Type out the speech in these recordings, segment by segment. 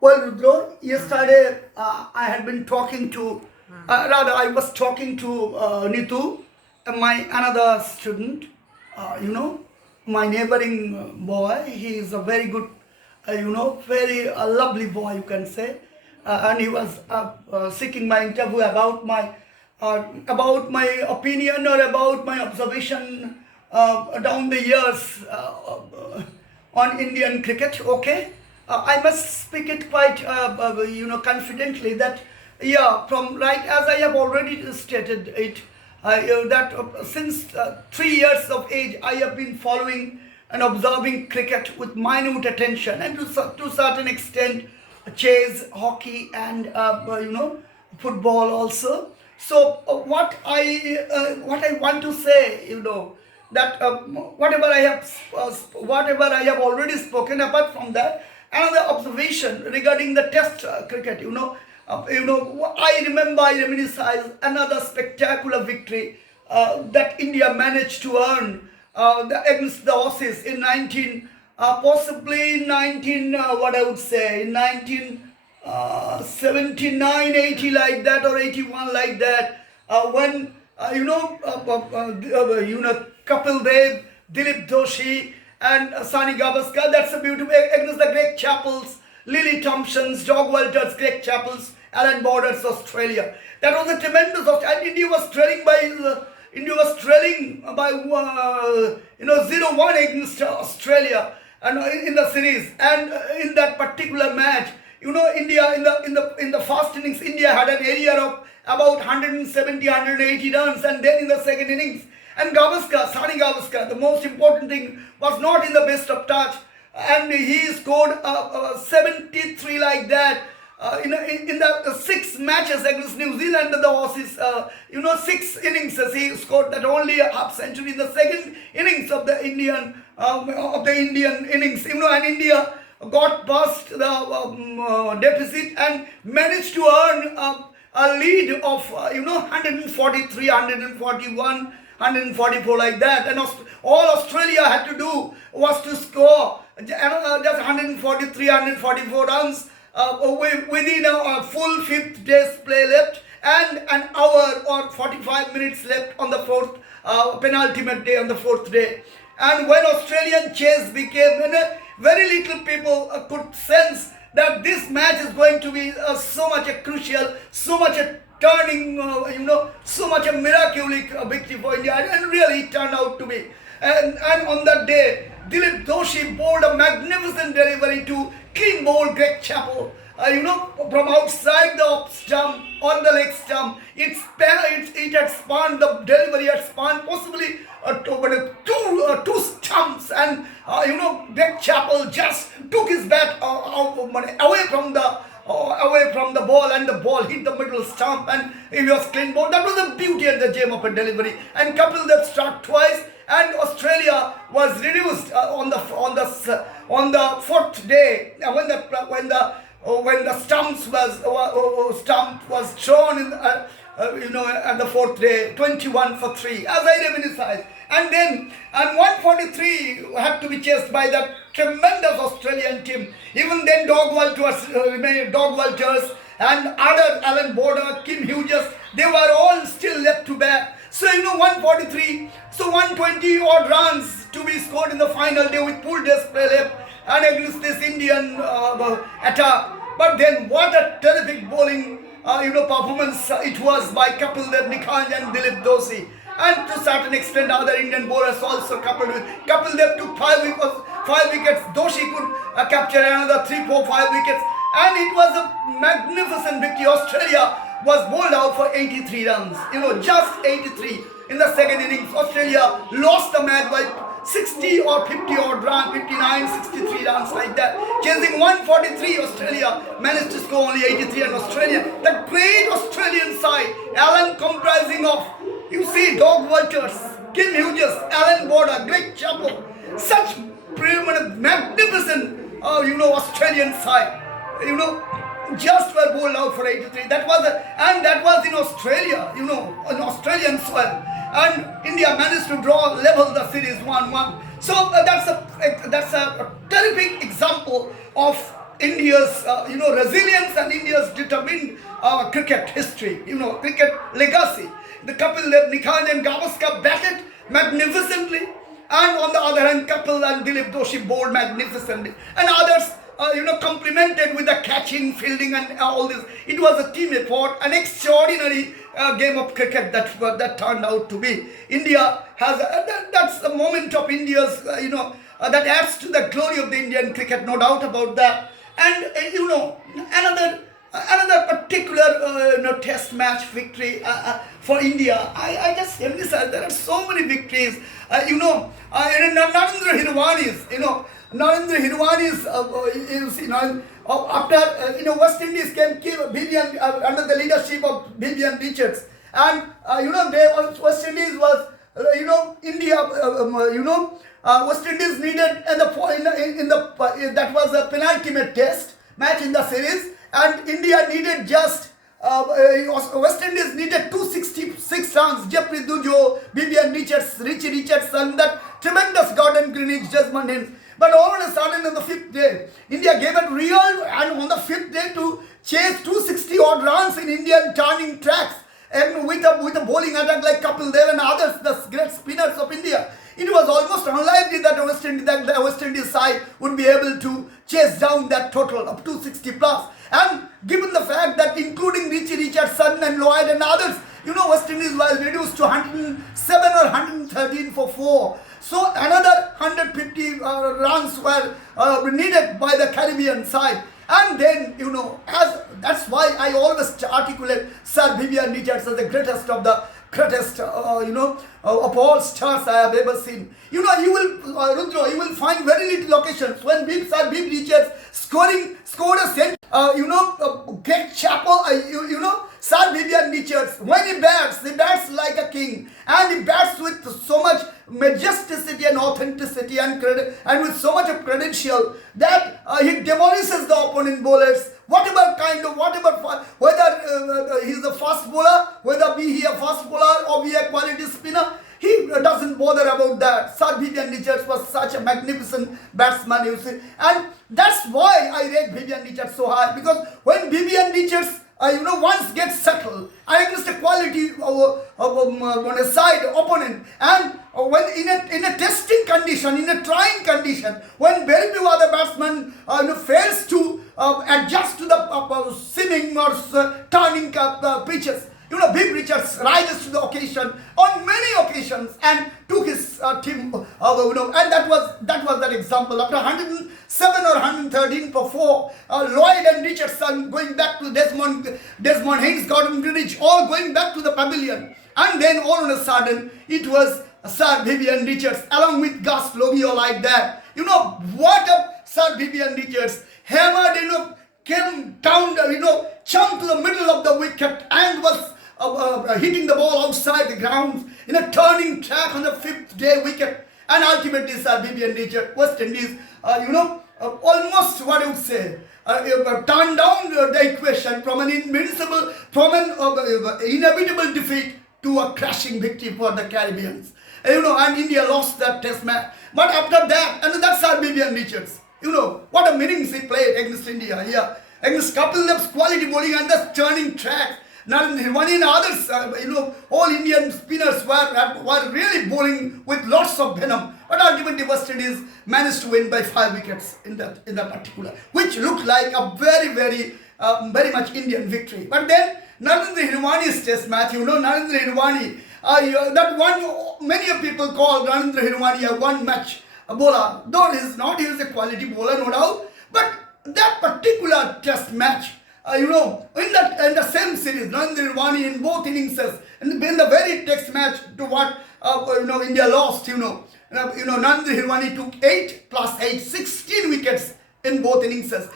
Well, Rudra, yesterday I had been talking to, rather, I was talking to Nitu, my another student, my neighboring boy. He is a very good, very lovely boy, you can say. And he was seeking my interview about my opinion or about my observation down the years on Indian cricket. Okay, I must speak it quite confidently that yeah, from like as I have already stated it, that since 3 years of age I have been following and observing cricket with minute attention, and to certain extent chess, hockey, and football also. So what I want to say, that whatever I have already spoken. Apart from that, another observation regarding the Test cricket. I reminisce another spectacular victory that India managed to earn against the Aussies in 19, possibly 19, what I would say, in 1979, 80 like that, or 81 like that, when Kapil Dev, Dilip Doshi, and Sani Gavaskar. That's a beautiful against the Greg Chappells, Lily Thompsons, Doug Walters, Greg Chappells, Alan Borders, Australia. That was a tremendous. And India was trailing by 0-1 against Australia, and in the series. And in that particular match, India in the first innings, India had an area of about 170, 180 runs, and then in the second innings, and Sani Gavaskar, the most important thing was not in the best of touch, and he scored 73 like that. In the 6 matches against New Zealand, the Aussies, 6 innings he scored that only a half century in the second innings of the Indian innings, and India got past the deficit and managed to earn a lead of 143, 141, 144 like that, and all Australia had to do was to score just 143, 144 runs within a full 5th day's play left, and an hour or 45 minutes left on the fourth penultimate day, on the 4th day. And when Australian chase became, very little people could sense that this match is going to be so much a crucial, so much a turning, so much a miraculous victory for India, and really it turned out to be. And on that day, Dilip Doshi bowled a magnificent delivery to clean bowled Greg Chappell. From outside the off stump on the leg stump, it had spanned, the delivery had spanned possibly two stumps, and Greg Chappell just took his bat away from the ball, and the ball hit the middle stump, and it was clean ball. That was the beauty and the gem of a delivery. And Kapil Dev struck twice, and Australia was reduced on the 4th day when the stump was thrown in at the 4th day, 21 for 3, as I reminisce. And 143 had to be chased by that tremendous Australian team. Even then, Doug Walters and other Alan Border, Kim Hughes, they were all still left to bat. So 143, so 120 odd runs to be scored in the final day with full day's play left, and against this Indian attack. But then what a terrific bowling performance it was by Kapil Dev, Nikanj, and Dilip Doshi. And to a certain extent, other Indian bowlers also coupled with. Kapil Dev took 5 wickets. Doshi could capture another 3, 4, 5 wickets. And it was a magnificent victory. Australia was bowled out for 83 runs. Just 83. In the second innings, Australia lost the match by 60 or 50 odd runs, 59, 63 runs like that. Chasing 143, Australia managed to score only 83, and the great Australian side, Alan comprising of, Doug Walters, Kim Hughes, Alan Border, Greg Chappell, such preeminent, magnificent, Australian side, just were bowled out for 83. That was in Australia, an Australian soil. And India managed to level the series 1-1. So that's a terrific example of India's resilience and India's determined cricket history, cricket legacy. The Kapil Dev, Nikhan and Gavaskar batted magnificently, and on the other hand, Kapil and Dilip Doshi bowled magnificently, and others complemented with the catching, fielding, and all this. It was a team effort, an extraordinary game of cricket that turned out to be. India has that's the moment of India's that adds to the glory of the Indian cricket, no doubt about that. And another particular test match victory for India. I just emphasize there are so many victories. Narendra Hirwani's after West Indies came Vivian under the leadership of Vivian Richards, and West Indies was India West Indies needed that was a penultimate test match in the series, and India needed just West Indies needed 266 runs. Jeffrey Dujo, Vivian Richards, Richie Richardson, that tremendous Gordon Greenwich, Desmond Haynes. But all of a sudden on the fifth day, India gave it real, and on the fifth day to chase 260 odd runs in Indian turning tracks, and with a bowling attack like Kapil Dev and others, the great spinners of India. It was almost unlikely that the West Indies side would be able to chase down that total of 260 plus. And given the fact that including Richie Richardson and Lloyd and others, West Indies was reduced to 107 or 113 for 4. So another 150 runs were needed by the Caribbean side. And then, that's why I always articulate Sir Vivian Richards as the greatest of all stars I have ever seen. You will, you will find very little occasions when Sir Viv Richards scored a century. Greg Chappell, Sir Vivian Richards, when he bats like a king, and he bats with so much majesticity and authenticity and with so much of credential that he demolishes the opponent bowlers. Whether he's a fast bowler, whether be he a fast bowler or be a quality spinner, he doesn't bother about that. Sir Vivian Richards was such a magnificent batsman, you see. And that's why I rate Vivian Richards so high, because when Vivian Richards once gets settled against a quality on a side opponent, and when in a testing condition, in a trying condition, when very few other batsmen fails to adjust to the seaming or turning pitches, Viv Richards rises to the occasion on many occasions and took his team, and that was that example. After 107 or 113 for 4, Lloyd and Richardson going back to Desmond Haynes, Gordon Greenwich, all going back to the pavilion, and then all of a sudden it was Sir Vivian Richards along with Gus Lobio like that. What up Sir Vivian Richards hammered, came down, jumped to the middle of the wicket and was hitting the ball outside the ground in a turning track on the 5th day wicket, and ultimately Sir Vivian Richards, West Indies, almost what I would say, turned down the equation from an inevitable defeat to a crashing victory for the Caribbeans. And India lost that test match. But after that, and that's Sir Vivian Richards. What a innings he played against India here. Against Kapil Dev's quality bowling and the turning track. Narendra Hirwani and others, all Indian spinners were really bowling with lots of venom. But ultimately West Indies managed to win by 5 wickets in that particular, which looked like a very, very, very much Indian victory. But then Narendra Hirwani's test match, Narendra Hirwani, that one, many people call Narendra Hirwani a one-match bowler. Though he is not, he is a quality bowler, no doubt. But that particular test match, in the same series, Narendra Hirwani in both innings, in the very next match to what India lost, Narendra Hirwani took 8 plus 8, 16 wickets in both innings, and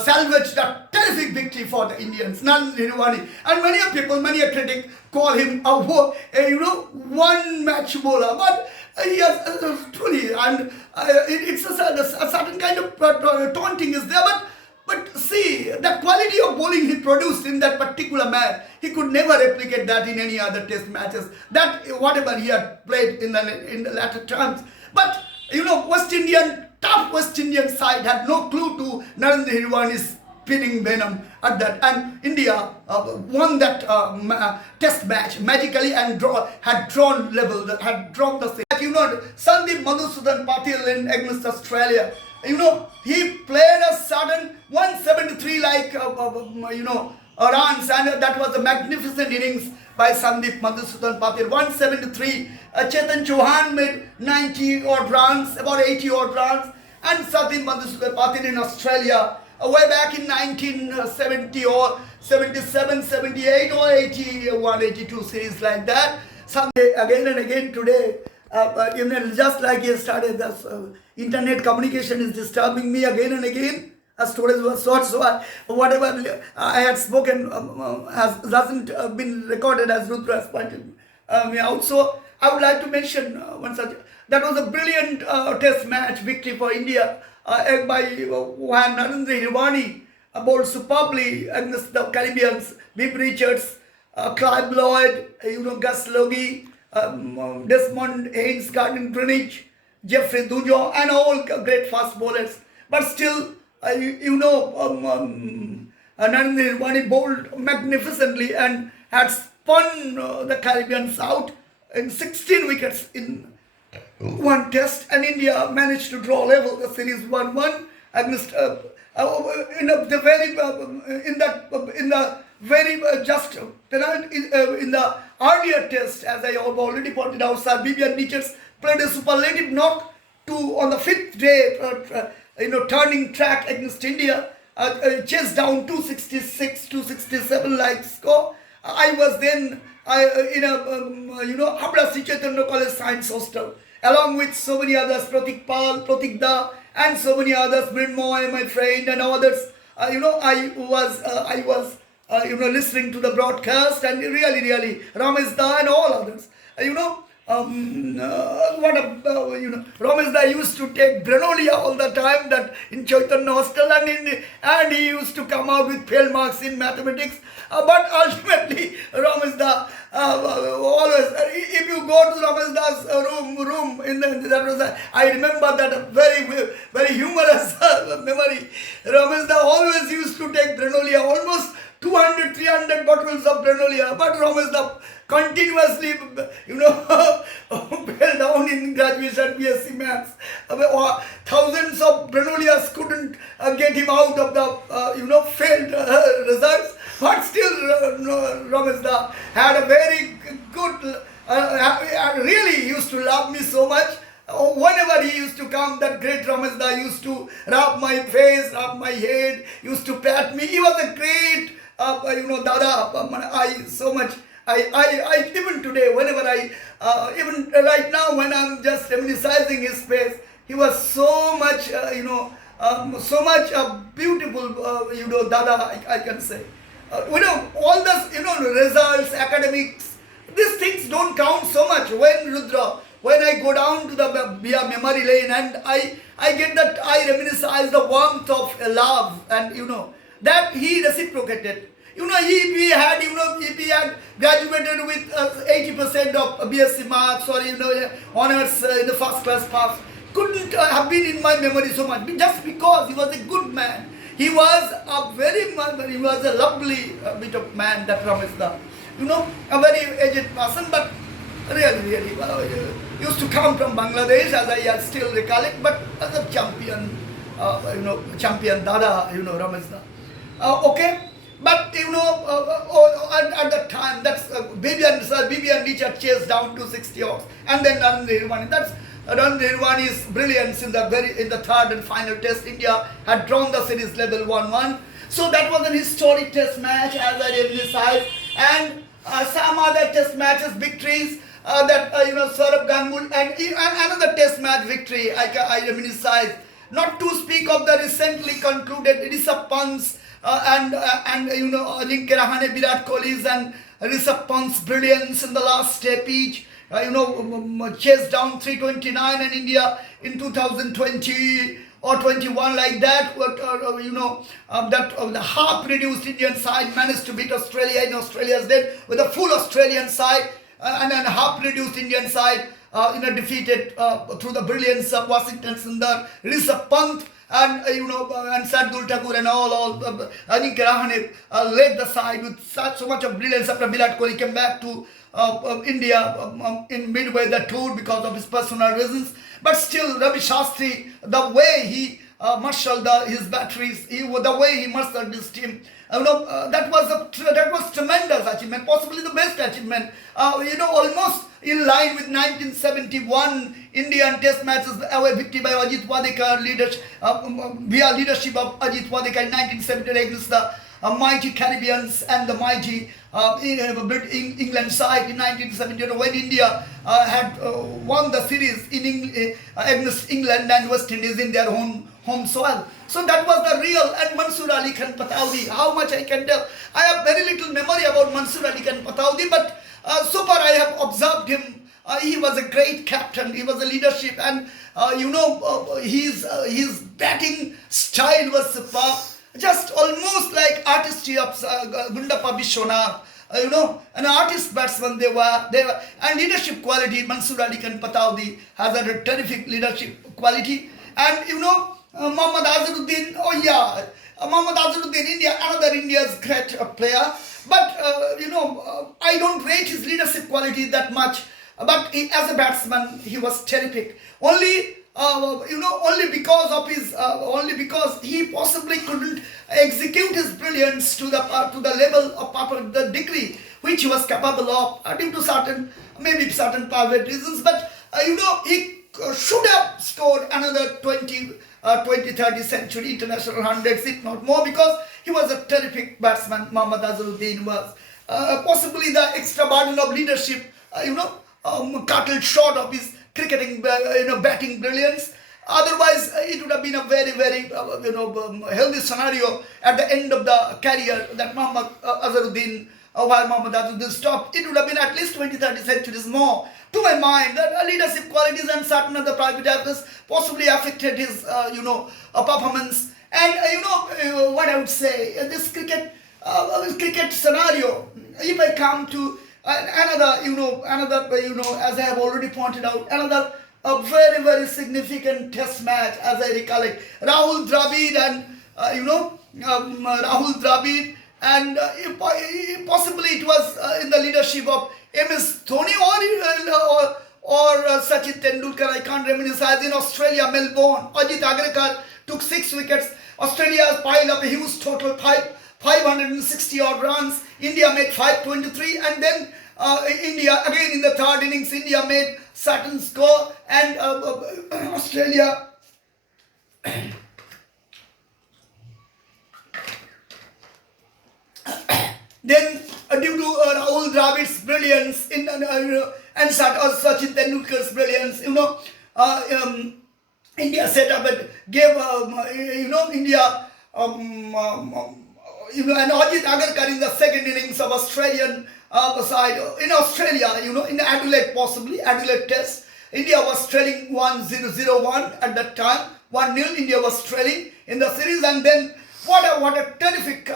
salvaged a terrific victory for the Indians. Narendra Hirwani, and many a critic call him a one match bowler, but he has truly, and it's a certain kind of taunting is there, but see, the quality of bowling he produced in that particular match, he could never replicate that in any other test matches, that whatever he had played in the latter terms. But West Indian tough West Indian side had no clue to Narendra Hirwani's spinning venom at that, and India won that test match magically and had drawn the series. Sandeep Madhusudan Patil in against Australia. He played a sudden 173 runs, and that was a magnificent innings by Sandeep Madhusudan Patil. 173. Chetan Chauhan made 90 odd runs, about 80 odd runs, and Sandeep Madhusudan Patil in Australia way back in 1970 or 77, 78 or 81, 82 series like that. Someday, again and again today, just like yesterday, this internet communication is disturbing me again and again. Storage was short, so whatever I had spoken hasn't been recorded, as Rudra has pointed me out. So I would like to mention one such. That was a brilliant test match victory for India by Narendra Hirwani bowled superbly against the Caribbeans. Viv Richards, Clive Lloyd, Gus Logie, Desmond Haynes, Gordon Greenwich, Jeffrey Dujo, and all great fast bowlers. But still, Narendra Hirwani bowled magnificently and had spun the Caribbeans out in 16 wickets in one test, and India managed to draw level the series 1-1 against in the earlier test, as I have already pointed out. Sir Vivian Richards played a superlative knock on the fifth day, turning track against India, chased down 266, 267 like score. I was then in a Habla Sri Chaitanya College Science Hostel, along with so many others, Pratik Pal, Pratik Da, and so many others, Mrinmoy, my friend, and others. I was listening to the broadcast, and really, Ramesh Da and all others. Ramesh Da used to take Granolia all the time, that in Chaitanya Hostel, and he used to come out with fail marks in mathematics. But ultimately, Ramesh Da always, if you go to Ramesh Da's room, I remember that very, very humorous memory. Ramesh Da always used to take Granolia, almost 200, 300 bottles of Granolia, but Ramesh Da continuously, fell down in graduation BSc Maths. Thousands of Granolias couldn't get him out of the, failed results. But still, Ramesh Da had a very good, really used to love me so much. Whenever he used to come, that great Ramesh Da used to rub my face, rub my head, used to pat me. He was a great, Dada. I even today, whenever even right now, when I'm just reminiscing his face, he was so much, so much beautiful, Dada, I can say. All the, results, academics, these things don't count so much. When I go down to the memory lane and I get that, I reminisce the warmth of love, and that he reciprocated. If he had graduated with 80% of BSc marks or honors in the first class pass, couldn't have been in my memory so much, just because he was a good man. He was a lovely bit of man, that Ramesh Da. A very aged person, but really, used to come from Bangladesh, as I still recollect, but as a champion, champion Dada, Ramesh Da. Okay. But at that time, that's Vivian Richard chased down to 60 odds, and then Narendra Hirwani. That's Narendra Hirwani's brilliance in the third and final test. India had drawn the series level 1-1. So that was an historic test match, as I emphasized, and some other test matches victories. Saurabh Ganguly and another test match victory. I reminisce. Not to speak of the recently concluded Rishabh Pant's and Ajinkya Rahane, Virat Kohli's and Rishabh Pant's brilliance in the last step chased down 329, and India in 2020 or 21 like that, the half reduced Indian side managed to beat Australia in Australia's dead with a full Australian side, and then half reduced Indian side defeated through the brilliance of Washington Sundar, Rishabh Pant, and and Sardul Thakur and all Ajinkya Rahane led the side with so much of brilliance after Virat Kohli came back to India in midway the tour because of his personal reasons. But still, Ravi Shastri, the way he marshaled his batteries, the way he marshaled his team, that was tremendous achievement, possibly the best achievement. Almost in line with 1971 Indian Test matches away victory by Ajit Wadekar via leadership of Ajit Wadekar in 1978 against the mighty Caribbeans and the mighty England side in 1970, when India had won the series against England and West Indies in their home soil. So that was the real. And Mansur Ali Khan Pataudi, how much I can tell. I have very little memory about Mansur Ali Khan Pataudi, but so far I have observed him. He was a great captain. He was a leadership, and his batting style was superb. Just almost like artistry of Gundappa Vishwanath. An artist batsman they were, and leadership quality. Mansur Ali Khan Pataudi has a terrific leadership quality, and Mohammad Azharuddin. Oh yeah, Mohammad Azharuddin, another India's great player. But I don't rate his leadership quality that much. But as a batsman, he was terrific. Only because he possibly couldn't execute his brilliance to the level of the degree which he was capable of due to certain private reasons. But he should have scored another 20-30 century international hundreds, if not more, because he was a terrific batsman. Mohammad Azharuddin was possibly the extra burden of leadership cut short of his cricketing, batting brilliance. Otherwise, it would have been a very, very, healthy scenario at the end of the career that Mohammad Azharuddin, while Mohammad Azharuddin stopped. It would have been at least 20-30 centuries more. To my mind, that leadership qualities and certain other private affairs possibly affected his, performance. And what I would say, this cricket scenario. If I come to another, as I have already pointed out, another a very, very significant test match, as I recollect. Rahul Dravid and possibly it was in the leadership of MS Dhoni or Sachin Tendulkar. I can't reminisce. As in Australia, Melbourne, Ajit Agarkar took 6 wickets. Australia has piled up a huge total 560 odd runs. India made 523, and then India again in the third innings. India made certain score, and Australia. Then due to Rahul Dravid's brilliance and Sachin Tendulkar's brilliance, India set up and gave India and Ajit Agarkar in the second innings of Australian side in Australia, in the Adelaide Test. India was trailing 1-0-1 at that time. 1-0 India was trailing in the series, and then what a terrific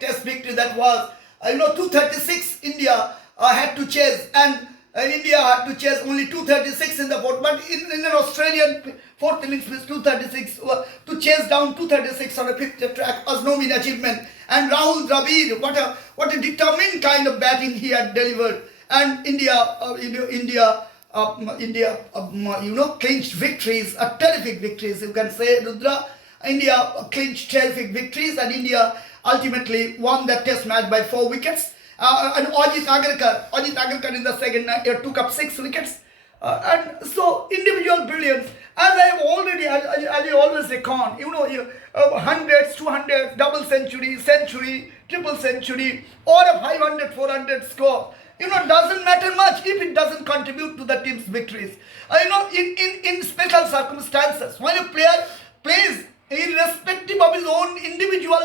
test victory that was. 236 India had to chase, and India had to chase only 236 in the fourth. But in an Australian fourth innings with 236, to chase down 236 on a fifth track was no mean achievement. And Rahul Dravid, what a determined kind of batting he had delivered. And India clinched victories, terrific victories, you can say, Rudra. India clinched terrific victories, and India ultimately won that test match by 4 wickets. And Ajit Agarkar in the second took up 6 wickets. And so individual brilliance, as I have already, as I always recon, hundreds, 200, double century, triple century, or a 500, 400 score. Doesn't matter much if it doesn't contribute to the team's victories. In special circumstances, when a player plays irrespective of his own individual,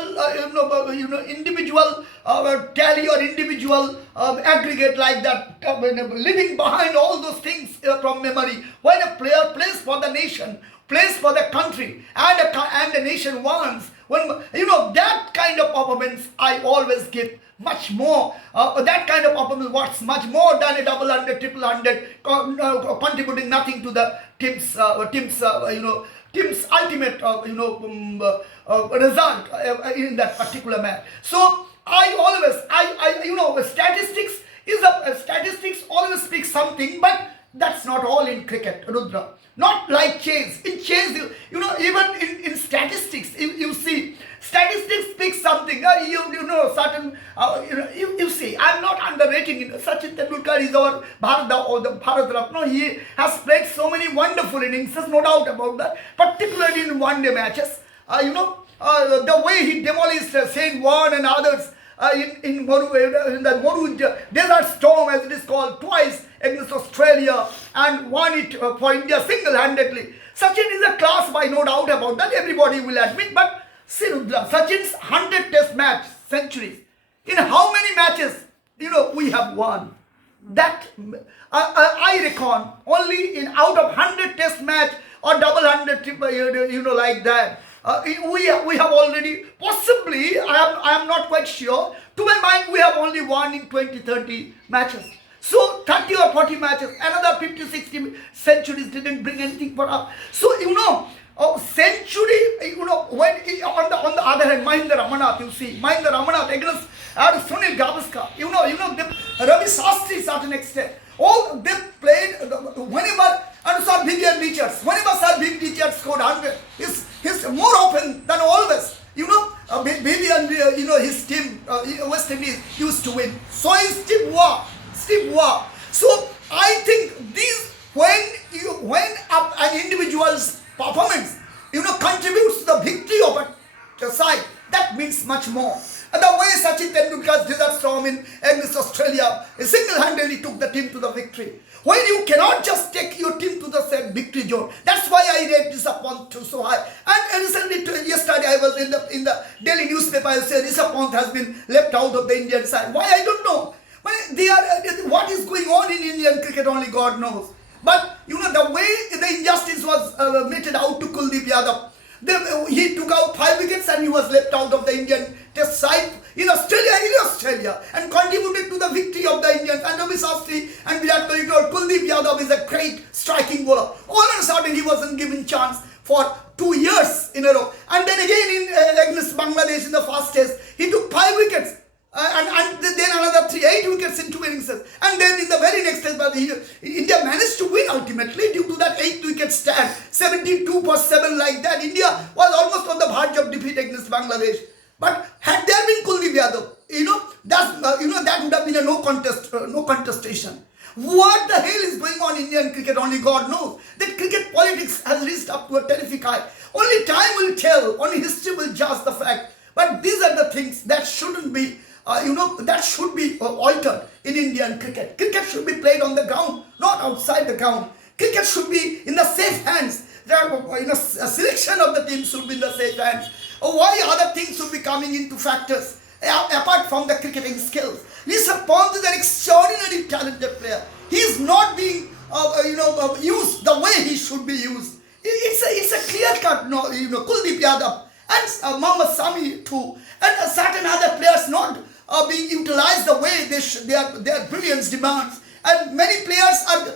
tally or individual aggregate like that, leaving behind all those things from memory. When a player plays for the nation, plays for the country and the nation wants, when that kind of performance I always give much more. That kind of performance worth much more than a double hundred, triple hundred, contributing nothing to the team's ultimate result in that particular match. So statistics always speak something, but that's not all in cricket, Rudra. Not like chess. In chess, even in statistics, you see, statistics speak something. Certain. You see, I'm not underrating it. Sachin Tendulkar is our Bharat Ratna. He has played so many wonderful innings. There's no doubt about that. Particularly in one-day matches. The way he demolished Saint Warren and others in the Moru Desert Storm, as it is called, twice against Australia, and won it for India single-handedly. Sachin is a class by no doubt about that. Everybody will admit. But see, Rudra, Sachin's 100 Test match centuries. In how many matches we have won? That I reckon only in out of 100 Test match or double hundred, triple, like that. We have already, possibly, I am not quite sure, to my mind, we have only won in 20-30 matches. So 30 or 40 matches, another 50-60 centuries didn't bring anything for us. So century, when on the other hand, Mahendra Ramanath, you see, Mahendra Ramanath against Sunil Gavaskar, Ravi Shastri to an extent. All they played whenever, and Sir Vivian Richards, whenever Sir Vivian Richards scored 100, he's more often than always. Vivian, his team, West Indies used to win. So is Steve Waugh. So I think these, when an individual's performance, contributes to the victory of a side, that means much more. And the way Sachin Tendulkar's Desert Storm against Australia single-handedly took the team to the victory. When you cannot just take your team to the said victory zone, that's why I rate Rishabh Pant so high. And recently, yesterday I was in the daily newspaper. I said Rishabh Pant has been left out of the Indian side. Why, I don't know. What is going on in Indian cricket, only God knows. But the way the injustice was meted out to Kuldeep Yadav. He took out 5 wickets and he was left out of the Indian Test side in Australia, and contributed to the victory of the Indians. And Ravi Shastri and Virat Kohli told Kuldeep Yadav is a great striking bowler. All of a sudden he wasn't given chance for 2 years in a row. And then again against Bangladesh in the first test, he took 5 wickets. And then another 8 wickets in 2 innings. And then in the very next test, India managed to win ultimately due to that 8 wicket stand. 72 for 7 like that. India was almost on the verge of defeat against Bangladesh. But had there been Kuldeep Yadav, that would have been a no contestation. What the hell is going on in Indian cricket, only God knows. That cricket politics has reached up to a terrific height. Only time will tell, only history will judge the fact. But these are the things that shouldn't be, that should be altered in Indian cricket. Cricket should be played on the ground, not outside the ground. Cricket should be in the safe hands. A selection of the teams should be in the safe hands. Why other things should be coming into factors apart from the cricketing skills? Rishabh Pant is an extraordinarily talented player. He is not being used the way he should be used. It's a clear cut. Kuldeep Yadav and Mohammad Sami too, and certain other players not being utilized the way their brilliance demands. And many players are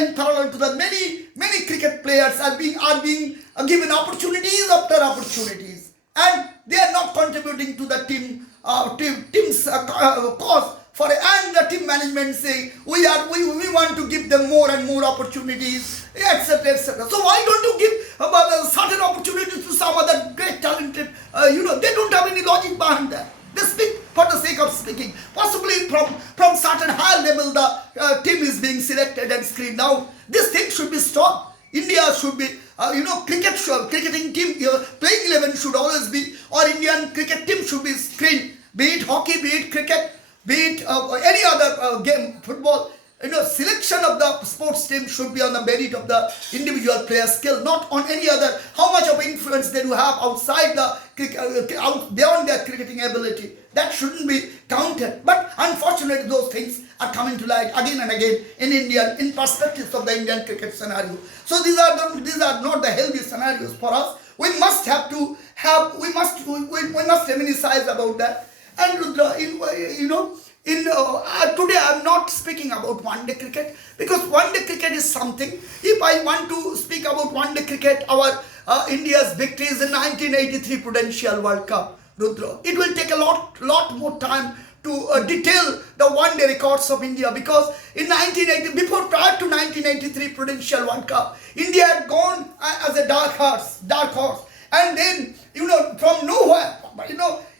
in parallel to that. Many cricket players are being given opportunities after opportunities, and they are not contributing to the team's cause. And the team management saying we want to give them more and more opportunities, etc., etc. So why don't you give certain opportunities to some other great talented? They don't have any logic behind that. They speak for the sake of speaking. Possibly from certain high level, the team is being selected and screened out. This thing should be stopped. India should be, cricketing team, playing 11 should always be, or Indian cricket team should be screened. Be it hockey, be it cricket, be it any other game, football. selection of the sports team should be on the merit of the individual player skill, not on any other, how much of influence they do have outside the beyond their cricketing ability. That shouldn't be counted. But unfortunately, those things are coming to light again and again in perspectives of the Indian cricket scenario. So these are not the healthy scenarios for us. We must reminisce about that. And Rudra, today I'm not speaking about one-day cricket, because one-day cricket is something. If I want to speak about one-day cricket, our India's victories in 1983 Prudential World Cup, Rudra, it will take a lot more time to detail the one-day records of India, because in prior to 1983 Prudential World Cup, India had gone as a dark horse, and then from nowhere,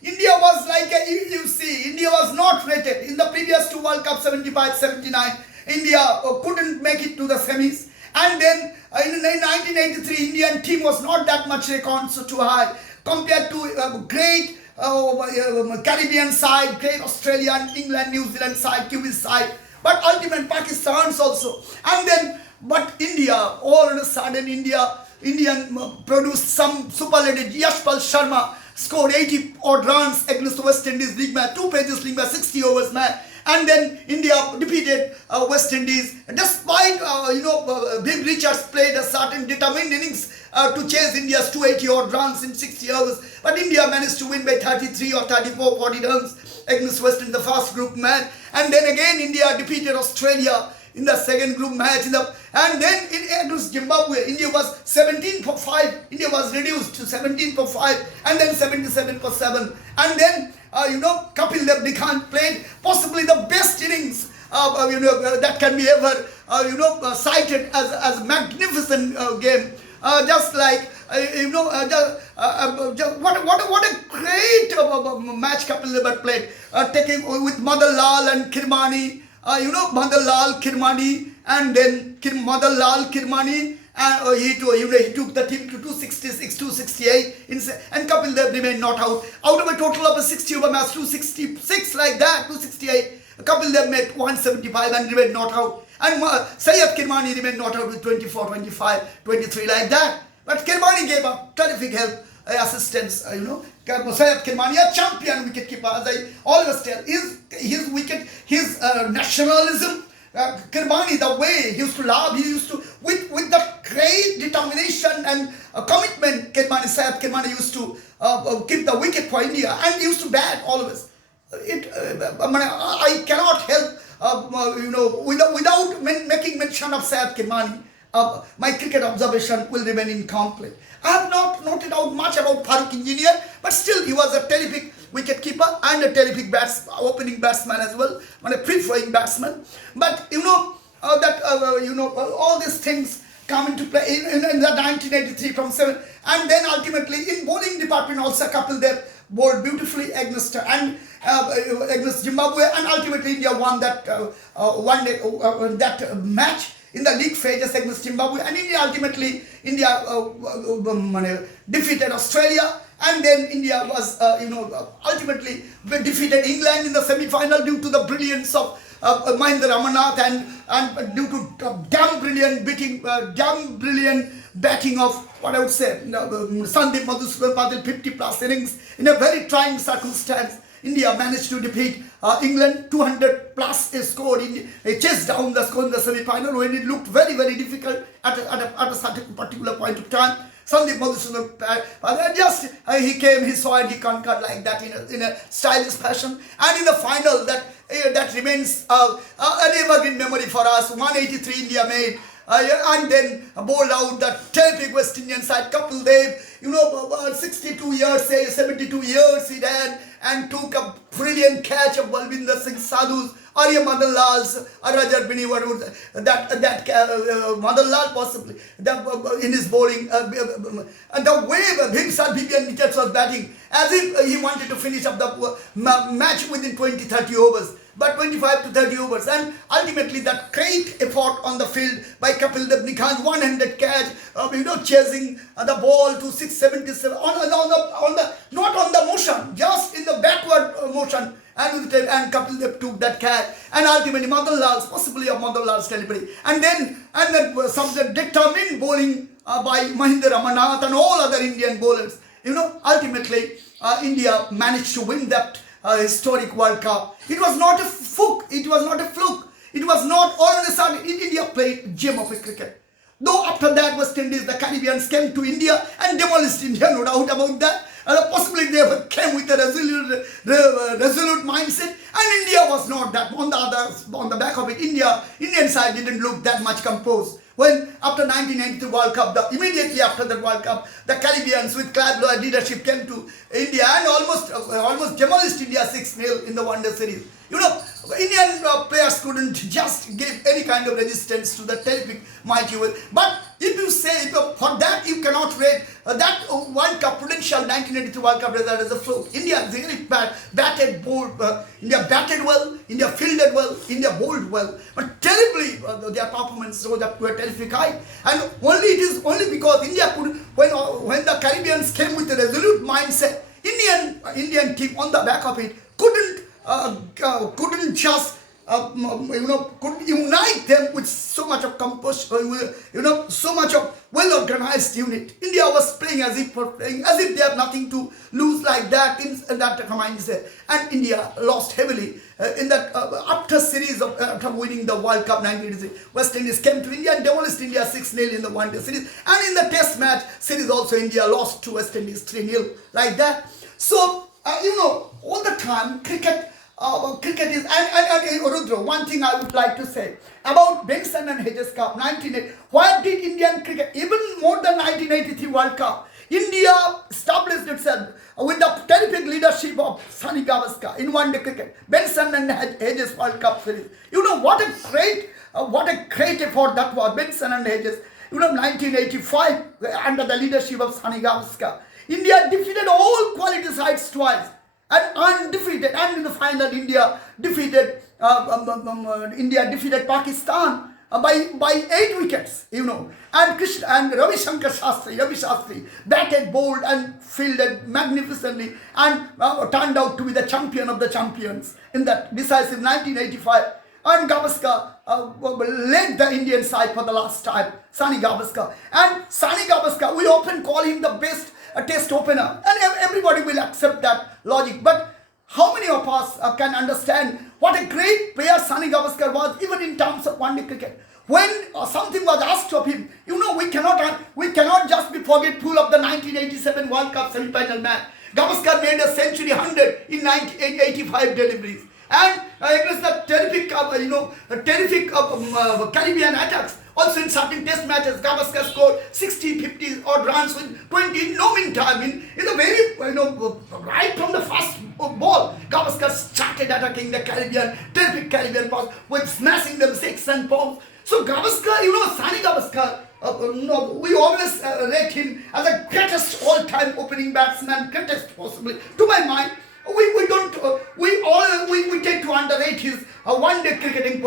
India was like India was not rated in the previous two World Cups, 75, 79. India couldn't make it to the semis, and then in 1983 Indian team was not that much reckoned so too high compared to great Caribbean side, great Australian, England, New Zealand side, Kiwi side, but ultimate Pakistan's also. And then, but India, all of a sudden Indian produced some superlative. Yashpal Sharma scored 80 odd runs against the West Indies league match, 2 pages league match, 60 overs match. And then India defeated West Indies. Despite Big Richards played a certain determined innings to chase India's 280 odd runs in 60 overs, but India managed to win by 33 or 34, 40 runs against West Indies in the first group match. And then again India defeated Australia in the second group match. And then against Zimbabwe, India was 17 for 5. India was reduced to 17 for 5, and then 77 for 7. And then Kapil Dev played possibly the best innings that can be ever cited as a magnificent game. Just like what a great match Kapil Dev played, taking with Madan Lal and Kirmani. Madan Lal Kirmani, and then Madan Lal Kirmani, and he took the team to 266, 268, and Kapil Dev remained not out. Out of a total of a 60 over match, 266 like that, 268, Kapil Dev made 175 and remained not out. And Syed Kirmani remained not out with 24, 25, 23 like that. But Kirmani gave up terrific help, assistance, Syed Kirmani, a champion wicketkeeper, as I always tell. His nationalism, Kirmani, the way he used to love, he used to, with the great determination and commitment, Syed Kirmani used to keep the wicket for India, and he used to bat always. I cannot help, without making mention of Syed Kirmani, my cricket observation will remain incomplete. I have not noted out much about Farooq Engineer, but still he was a terrific wicketkeeper and a terrific opening batsman as well, and a free-flowing batsman. But all these things come into play in the 1983 from 7, and then ultimately in bowling department also Kapil Dev bowled beautifully against Zimbabwe, and ultimately India won that that match in the league phases against Zimbabwe, and ultimately India defeated Australia, and then India was ultimately defeated England in the semi-final due to the brilliance of Mahendra Ramanath and due to damn brilliant batting of what I would say Sandeep Madhusudan Patil, 50 plus innings in a very trying circumstance. India managed to defeat England, 200 plus is scored. He chased down the score in the semi-final when it looked very, very difficult at a certain particular point of time. Sandeep Madhusudan, he came, he saw it, he conquered like that in a stylish fashion. And in the final, that remains an evergreen memory for us. 183 India made. And then bowled out the terrific West Indian side. Kapil Dev, 62 years, 72 years he had, and took a brilliant catch of Balwinder Singh Sadhu's, Arya Madan Lal's, Rajat Bini, Madan Lal possibly, in his bowling, the way Vivian Richards was batting, as if he wanted to finish up the match within 20-30 overs. But 25 to 30 overs, and ultimately that great effort on the field by Kapil Dev, 100 catch, chasing the ball to 677 on the not on the motion, just in the backward motion, and and Kapil Dev took that catch, and ultimately possibly of Madanlal's delivery, and then some determined bowling by Mahinda Ramanath and all other Indian bowlers. Ultimately India managed to win that historic World Cup. It was not a fluke. It was not a fluke. It was not all of a sudden. India played gem of a cricket. Though after that West Indies, the Caribbeans came to India and demolished India, no doubt about that. Possibly they came with a resolute mindset, and India was not that. On the back of it, Indian side didn't look that much composed. When after 1992 World Cup, immediately after that World Cup, the Caribbeans with Clive Lloyd leadership came to India and almost demolished India 6-0 in the One Day Series. Indian players couldn't just give any kind of resistance to the terrific mighty will. But if you say, for that you cannot rate that World Cup potential 1982 World Cup result as a fluke. India really batted well, India fielded well, India bowled well. But terribly, their performance rose up to a terrific height. And it is only because India could, when the Caribbeans came with a resolute mindset, Indian team on the back of it couldn't just could unite them with so much of composure, so much of well-organized unit. India was playing as if they have nothing to lose, like that in that mindset. And India lost heavily in that after winning the World Cup 1986. West Indies came to India and demolished India 6-0 in the One Day Series. And in the Test match series also, India lost to West Indies 3-0, like that. So all the time cricket is, and Rudra, one thing I would like to say about Benson and Hedges Cup 1980. Why did Indian cricket, even more than 1983 World Cup, India established itself with the terrific leadership of Sunny Gavaskar in one day cricket, Benson and Hedges World Cup series. What a great effort that was, Benson and Hedges. 1985 under the leadership of Sunny Gavaskar, India defeated all quality sides twice and undefeated. And in the final, India defeated Pakistan by 8 wickets. And Ravi Shankar Shastri batted, bowled, and fielded magnificently, and turned out to be the champion of the champions in that decisive 1985. And Gavaskar led the Indian side for the last time, Sunny Gavaskar. And Sunny Gavaskar, we often call him the best test opener, and everybody will accept that logic. But how many of us can understand what a great player Sunny Gavaskar was, even in terms of one day cricket? When something was asked of him, we cannot just be forgetful of the 1987 World Cup semi-final match. Gavaskar made a century 100 in 1985 deliveries. And against the terrific Caribbean attacks. Also in certain test matches, Gavaskar scored 60, 50 odd runs with 20 in no mean time. In the very, right from the first ball, Gavaskar started attacking the terrific Caribbean pass with smashing them 6 and 4. So Gavaskar, Sunny Gavaskar, we always rate him as the greatest all-time opening batsman, greatest possibly. To my mind, we tend to underrate his one-day cricketing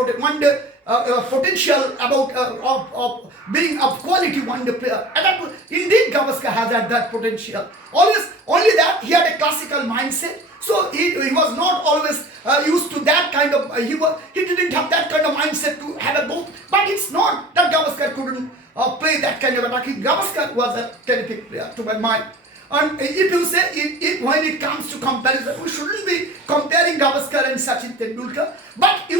potential about of being a quality one-day player. And indeed, Gavaskar has had that potential. Only that he had a classical mindset. So he was not always used to that kind of. He didn't have that kind of mindset to have a goal. But it's not that Gavaskar couldn't play that kind of attacking. Gavaskar was a terrific player, to my mind. And if you say, when it comes to comparison, we shouldn't be comparing Gavaskar and Sachin Tendulkar. But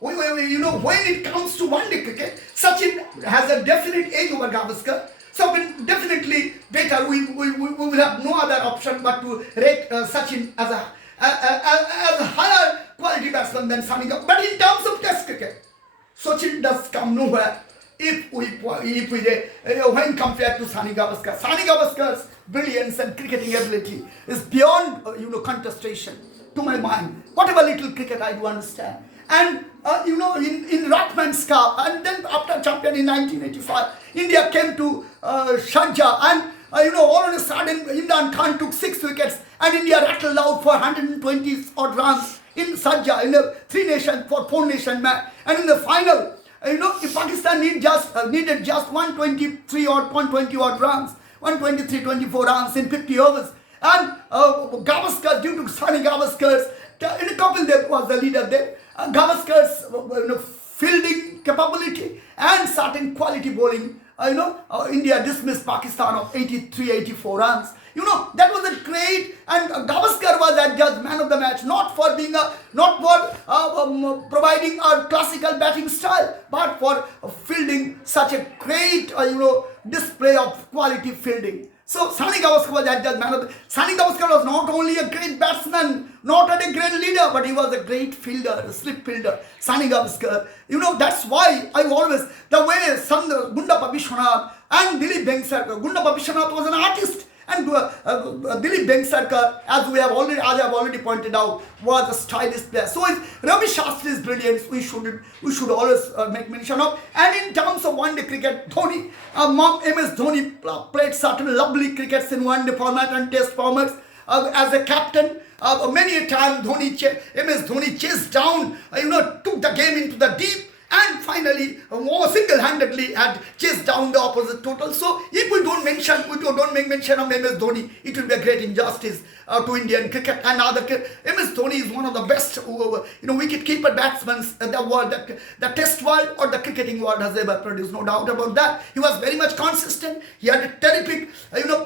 when it comes to one-day cricket, Sachin has a definite edge over Gavaskar. So definitely better. We will have no other option but to rate Sachin as a higher quality batsman than Sunny Gavaskar. But in terms of Test cricket, Sachin does come nowhere when compared to Sunny Gavaskar. Sunny Gavaskar's brilliance and cricketing ability is beyond contestation, to my mind. Whatever little cricket I do understand. And in Rothman's Cup, and then after champion in 1985, India came to Sharjah, and all of a sudden Imran Khan took 6 wickets, and India rattled out for 120 odd runs in Sharjah in a 4-nation match. And in the final, if Pakistan needed just 120 odd runs, 123-24 runs in 50 overs. And Gavaskar, due to Sunny Gavaskar's Kapil Dev was the leader there. Gavaskar's fielding capability and certain quality bowling. India dismissed Pakistan of 83-84 runs. That was a great, and Gavaskar was adjudged man of the match, not for being providing a classical batting style, but for fielding such a great, display of quality fielding. So Sani Gavaskar was adjudged man of the. Sani Gavaskar was not only a great batsman, not only a great leader, but he was a great fielder, a slip fielder. Sani Gavaskar. That's why I always, the way Gundappa Vishwanath and Dilip Vengsarkar. Gundappa Vishwanath was an artist. And Dilip Vengsarkar, as I have already pointed out, was a stylish player. So Ravi Shastri's brilliance we should always make mention of. And in terms of one-day cricket, Dhoni, MS Dhoni played certain lovely crickets in one-day format and test formats. As a captain, many a time MS Dhoni chased down, took the game into the deep. And finally, single-handedly had chased down the opposite total. So, if we don't make mention of MS Dhoni, it will be a great injustice to Indian cricket. And MS Dhoni is one of the best, wicket-keeper batsmen the Test world or the cricketing world has ever produced. No doubt about that. He was very much consistent. He had a terrific,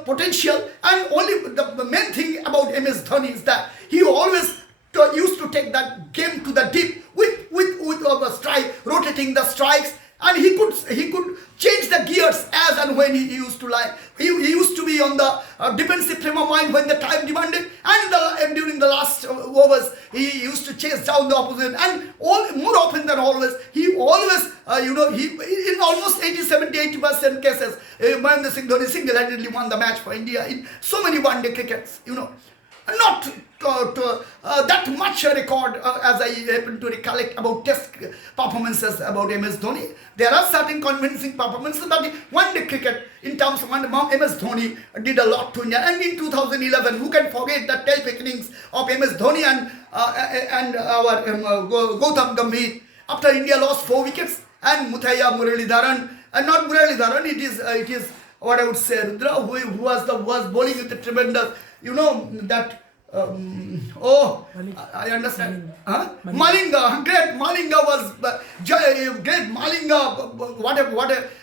potential. And only the main thing about MS Dhoni is that he always used to take that game to the deep with a strike, rotating the strikes, and he could change the gears as and when he used to like. He used to be on the defensive frame of mind when the time demanded, and during the last overs he used to chase down the opposition, and more often than always he always he in almost 80% cases Mahendra Singh Dhoni single-handedly won the match for India in so many one-day crickets. Not that much record as I happen to recollect about test performances about MS Dhoni. There are certain convincing performances, but one-day cricket, in terms of MS Dhoni did a lot to India. And in 2011, who can forget the terrific innings of MS Dhoni and our Gautam Gambhir after India lost 4 wickets, and Muthaiya Muralidharan, and not Muralidharan, it is what I would say, Rudra, who was bowling with a tremendous, that, I understand. Malinga, great Malinga was, great Malinga,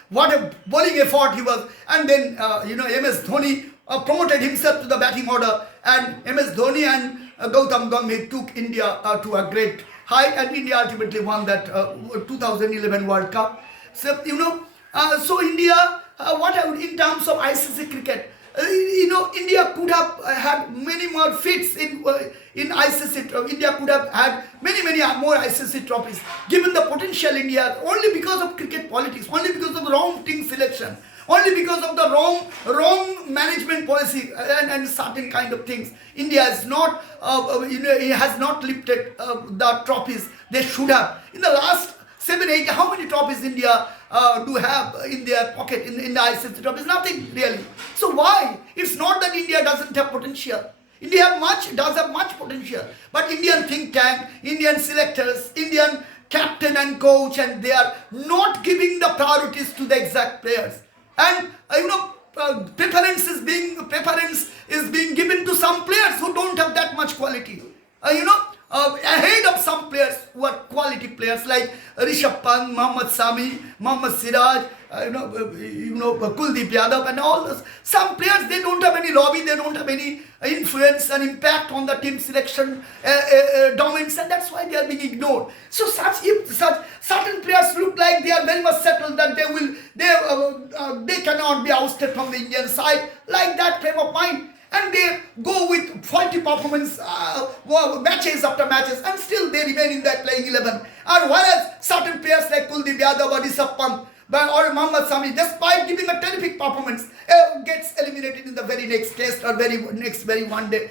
what a bowling effort he was. And then, MS Dhoni promoted himself to the batting order, and MS Dhoni and Gautam Gambhir took India to a great height, and India ultimately won that 2011 World Cup. So, so India, in terms of ICC cricket, India could have had many more feats in ICC. India could have had many more ICC trophies, given the potential India, only because of cricket politics, only because of the wrong team selection, only because of the wrong management policy and certain kind of things. India is not, has not lifted the trophies they should have. In the last 7-8, how many trophies India do have in their pocket in the ICC trophies? Nothing really. So why? It's not that India doesn't have potential. India does have much potential. But Indian think tank, Indian selectors, Indian captain and coach, and they are not giving the priorities to the exact players. And preference is being given to some players who don't have that much quality. Ahead of some players who are quality players like Rishabh Pant, Mohammad Sami, Mohammad Siraj, Kuldeep Yadav, and all those. Some players, they don't have any lobby, they don't have any influence and impact on the team selection domains, and that's why they are being ignored. So certain players look like they are very much settled that they cannot be ousted from the Indian side, like that frame of mind. And they go with faulty performance matches after matches, and still they remain in that playing 11. And whereas certain players like Kuldeep Yadav or Rishabh Pant or Mohammad Sami, despite giving a terrific performance, gets eliminated in the very next test or very one-day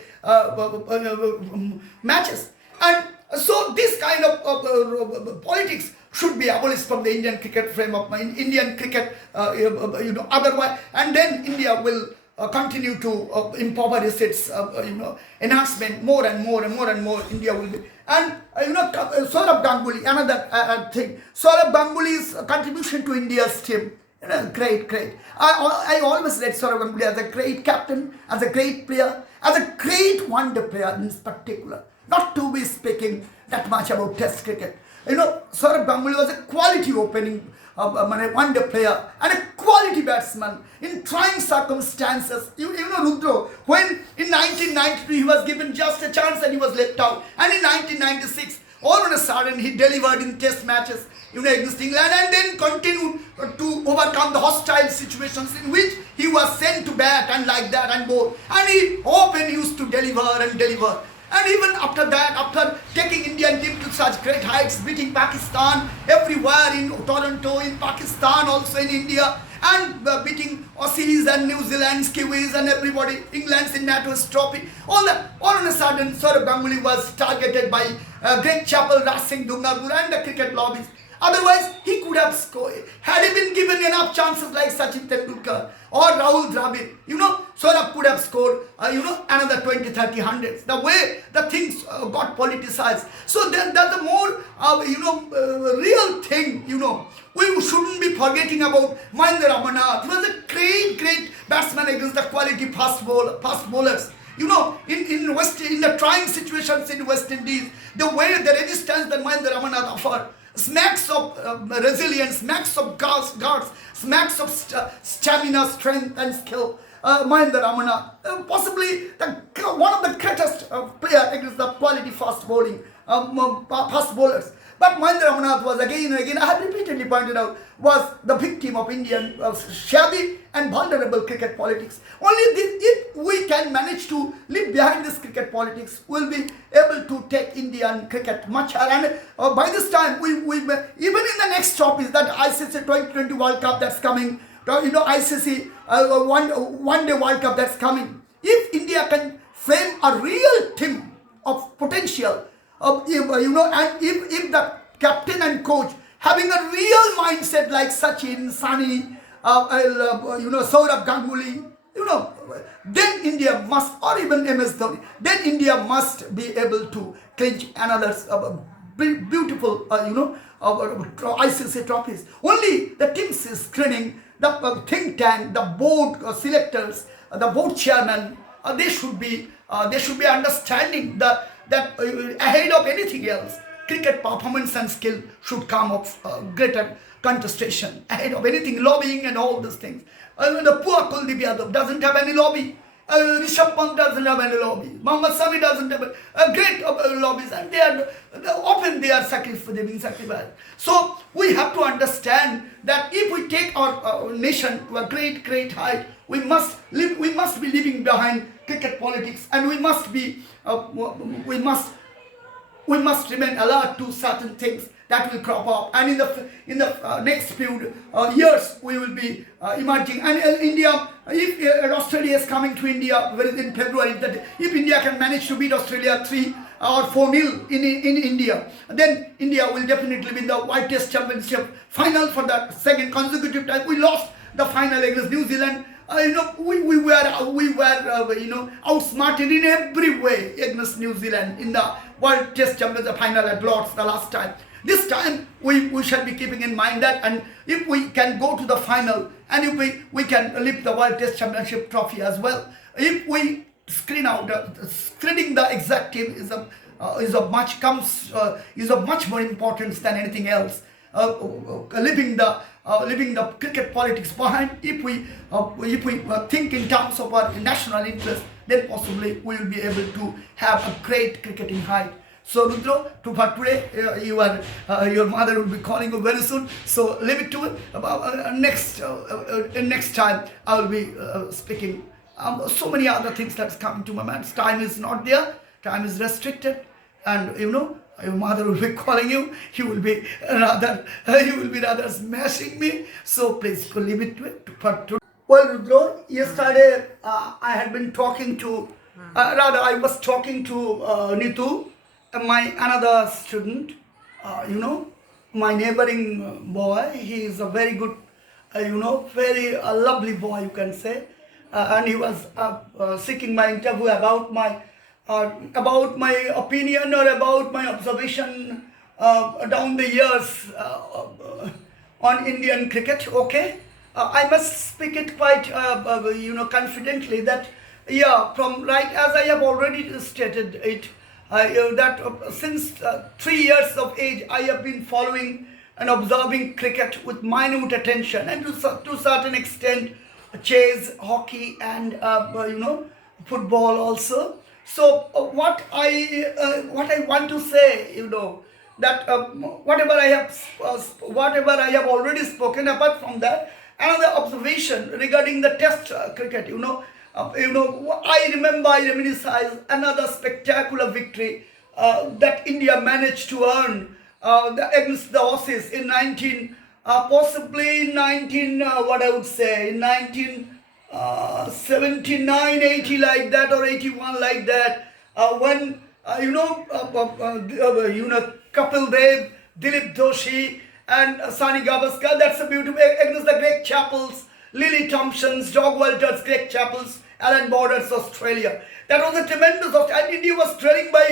matches. And so this kind of politics should be abolished from the Indian cricket frame of mind, Indian cricket, otherwise, and then India will continue to impoverish its enhancement more and more. India will be, and Saurabh Ganguly, another thing. Saurabh Ganguly's contribution to India's team, great. I always read Saurabh Ganguly as a great captain, as a great player, as a great wonder player in particular. not to be speaking that much about Test cricket. Saurabh Ganguly was a quality opening one-day player and a quality batsman in trying circumstances. You know, Rudro, when in 1992 he was given just a chance and he was left out, and in 1996 all of a sudden he delivered in Test matches, against England, and then continued to overcome the hostile situations in which he was sent to bat and like that and more. And he often used to deliver and deliver. And even after that, after taking Indian team to such great heights, beating Pakistan everywhere in Toronto, in Pakistan, also in India, and beating Aussies and New Zealand's, Kiwis and everybody, England's in NATO's trophy, all of a sudden Saurabh Ganguly was targeted by Greg Chappell, Raj Singh Dungarpur and the cricket lobbies. Otherwise, he could have scored. Had he been given enough chances like Sachin Tendulkar or Rahul Dravid, Saurabh could have scored, another 20, 30 hundreds. The way the things got politicized. So then that's the more, real thing, We shouldn't be forgetting about Mahendra Ramanath. He was a great batsman against the quality fast bowlers. In the trying situations in West Indies, the way the resistance that Mahendra Ramanath offered, smacks of resilience, smacks of guards, smacks of stamina, strength and skill. Mahendra Ramanath, possibly one of the greatest player against the quality fast bowlers. But Mahendra Ramanath was again and again, I have repeatedly pointed out, was the victim of Indian shabby and vulnerable cricket politics. Only if we can manage to leave behind this cricket politics, we'll be able to take Indian cricket much higher. And by this time, we even in the next trophies, that ICC 2020 World Cup that's coming, ICC one-day World Cup that's coming. If India can frame a real team of potential, and if the captain and coach having a real mindset like Sachin, Sunny, Saurabh Ganguly, then India must, or even MS Dhoni, then India must be able to clinch another beautiful, ICC trophies. Only the team screening, the think tank, the board selectors, the board chairman, they should be understanding that ahead of anything else, cricket performance and skill should come of greater contestation ahead of anything, lobbying and all these things. The poor Kuldeep Yadav doesn't have any lobby. Rishabh Pant doesn't have any lobby. Mohammad Sami doesn't have a great lobbies, and they are often being sacrificed. So we have to understand that if we take our nation to a great height, we must be leaving behind cricket politics, and we must remain alert to certain things that will crop up, and in the next few years we will be emerging. And India, if Australia is coming to India in February, that if India can manage to beat Australia 3 or 4-0 in India, then India will definitely win the World Test Championship final for the second consecutive time. We lost the final against New Zealand. We were outsmarted in every way against New Zealand in the World Test Championship final at Lord's the last time. This time we shall be keeping in mind that, and if we can go to the final, and if we can lift the World Test Championship trophy as well, if we screen out screening the exact team is of much more importance than anything else. Leaving the cricket politics behind, if we think in terms of our national interest, then possibly we will be able to have a great cricketing height. So Rudro, for today, your mother will be calling you very soon. So leave it to it. Next time I will be speaking so many other things that's coming to my mind. Time is not there. Time is restricted, and your mother will be calling you. You will be rather smashing me. So please leave it to it for today. Well, Rudro, yesterday I had been talking to, I was talking to Nitu, my another student, my neighboring boy. He is a very good, very lovely boy, you can say. And he was seeking my interview about my opinion or about my observation down the years on Indian cricket. Okay, I must speak it quite, confidently that, from right as I have already stated it, Since 3 years of age, I have been following and observing cricket with minute attention, and to certain extent, chess, hockey, and football also. So what I want to say, that whatever I have already spoken. Apart from that, another observation regarding the Test cricket. I reminisce another spectacular victory that India managed to earn against the Aussies in 19, what I would say, in 1979, 80 like that, or 81 like that, when Kapil Dev, Dilip Doshi, and Sani Gavaskar. That's a beautiful against the Greg Chappells, Lily Thompsons, Dog Walters, Greg Chappells, Alan Borders, Australia. That was a tremendous. And India was trailing by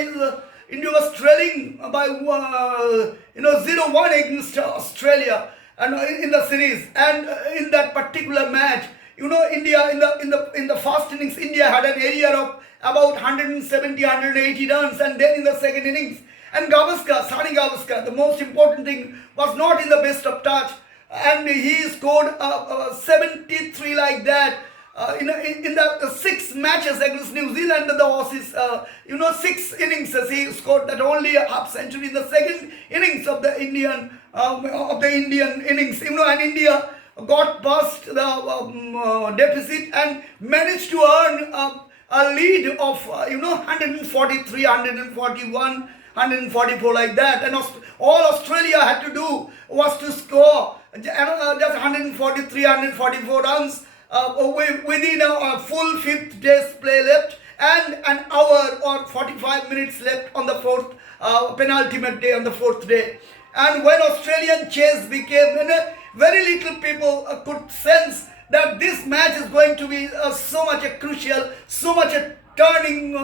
0-1 against Australia, and in the series. And in that particular match, India in the first innings, India had an area of about 170, 180 runs, and then in the second innings, and Sani Gavaskar, the most important thing, was not in the best of touch, and he scored 73 like that. In the 6 matches against New Zealand and the Aussies, 6 innings he scored that only a half century in the second innings of the Indian innings. And India got past the deficit and managed to earn a lead of 143, 141, 144 like that. And all Australia had to do was to score just 143, 144 runs within a full 5th day's play left, and an hour or 45 minutes left on the fourth penultimate day, on the 4th day. And when Australian chase became, very little people could sense that this match is going to be so much a crucial, so much a turning,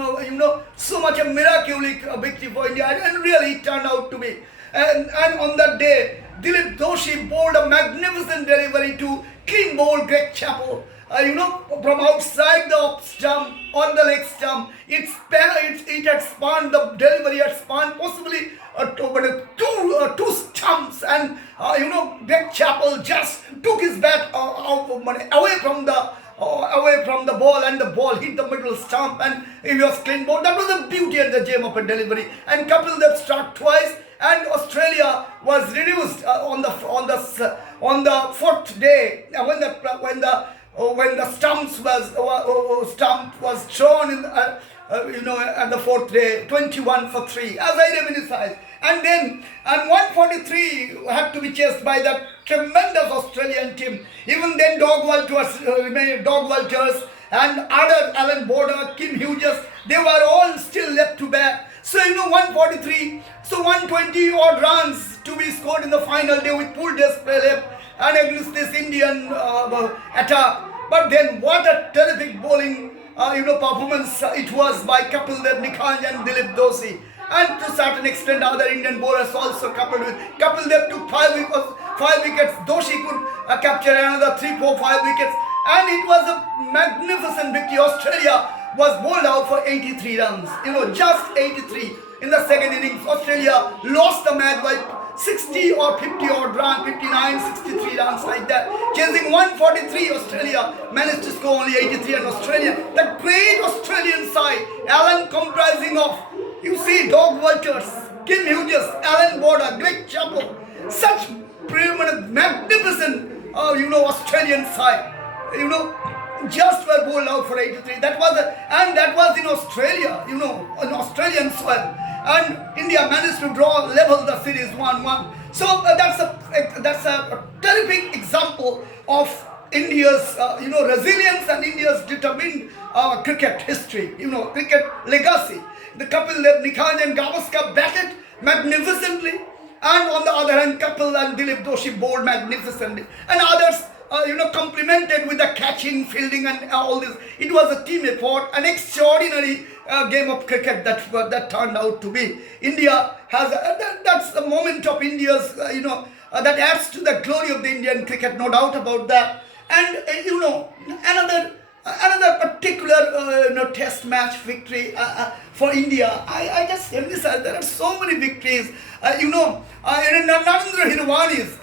so much a miraculous victory for India, and really it turned out to be. And on that day, Dilip Doshi bowled a magnificent delivery to clean bowl Greg Chappell. From outside the off stump on the leg stump, it had spun, the delivery had spun possibly two stumps, and Greg Chappell just took his bat away from the ball, and the ball hit the middle stump, and it was clean ball. That was the beauty and the gem of a delivery. And Kapil Dev struck twice, and Australia was reduced on the 4th day when the stump was thrown in at the 4th day, 21 for 3, as I reminisce. And 143 had to be chased by that tremendous Australian team. Even then, Dog Walters and other Alan Border, Kim Hughes, they were all still left to bat. So 143, so 120 odd runs to be scored in the final day with full day's play left, and against this Indian attack. But then what a terrific bowling performance it was by Kapil Dev, Nikanj, and Dilip Doshi. And to a certain extent, other Indian bowlers also coupled with. Kapil Dev took 5 wickets. Doshi could capture another 3, 4, 5 wickets. And it was a magnificent victory. Australia was bowled out for 83 runs. Just 83 in the second innings. Australia lost the match by 60 or 50 odd runs, 59, 63 runs like that. Chasing 143, Australia managed to score only 83, and Australia, the great Australian side, Alan comprising of, Dog Walters, Kim Hughes, Alan Border, Greg Chappell, such preeminent, magnificent, Australian side, just were bowled out for 83. That was in Australia, an Australian soil. And India managed to level the series 1-1. So that's a terrific example of India's resilience and India's determined cricket history, cricket legacy. The Kapil Dev, Nikanj, and Gavaskar batted magnificently, and on the other hand, Kapil and Dilip Doshi bowled magnificently, and others complemented with the catching, fielding, and all this. It was a team effort, an extraordinary game of cricket that turned out to be. India has that's the moment of India's that adds to the glory of the Indian cricket, no doubt about that. And another another particular test match victory for India. I just emphasize there are so many victories. Narendra Hirwani's,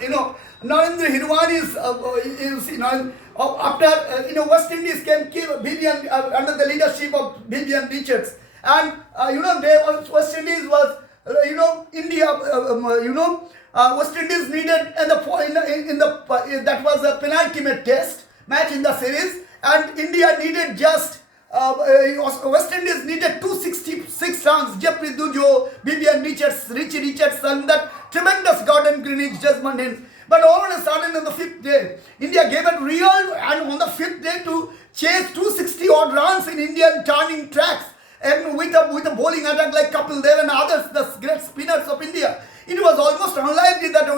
Narendra Hirwani's is after West Indies came Vivian under the leadership of Vivian Richards, and West Indies was India West Indies needed that was a penultimate test match in the series, and India needed just West Indies needed 266 runs. Jeffrey Dujo, Vivian Richards, Richie Richardson, that tremendous Gordon Greenwich judgment in. But all of a sudden on the fifth day, India gave it real, and on the fifth day to chase 260 odd runs in Indian turning tracks, and with a bowling attack like Kapil Dev and others, the great spinners of India. It was almost unlikely that the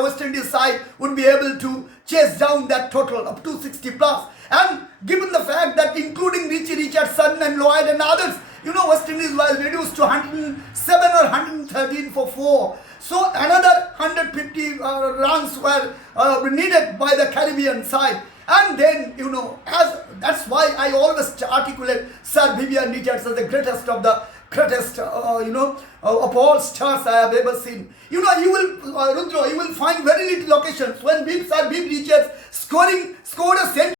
West Indies side would be able to chase down that total of 260 plus. And given the fact that including Richie Richardson and Lloyd and others, West Indies was reduced to 107 or 113 for 4. So another 150 runs were needed by the Caribbean side. And then, that's why I always articulate Sir Vivian Richards as the greatest of all stars I have ever seen. You will, Rudra, you will find very little occasions when Sir Viv Richards scored a century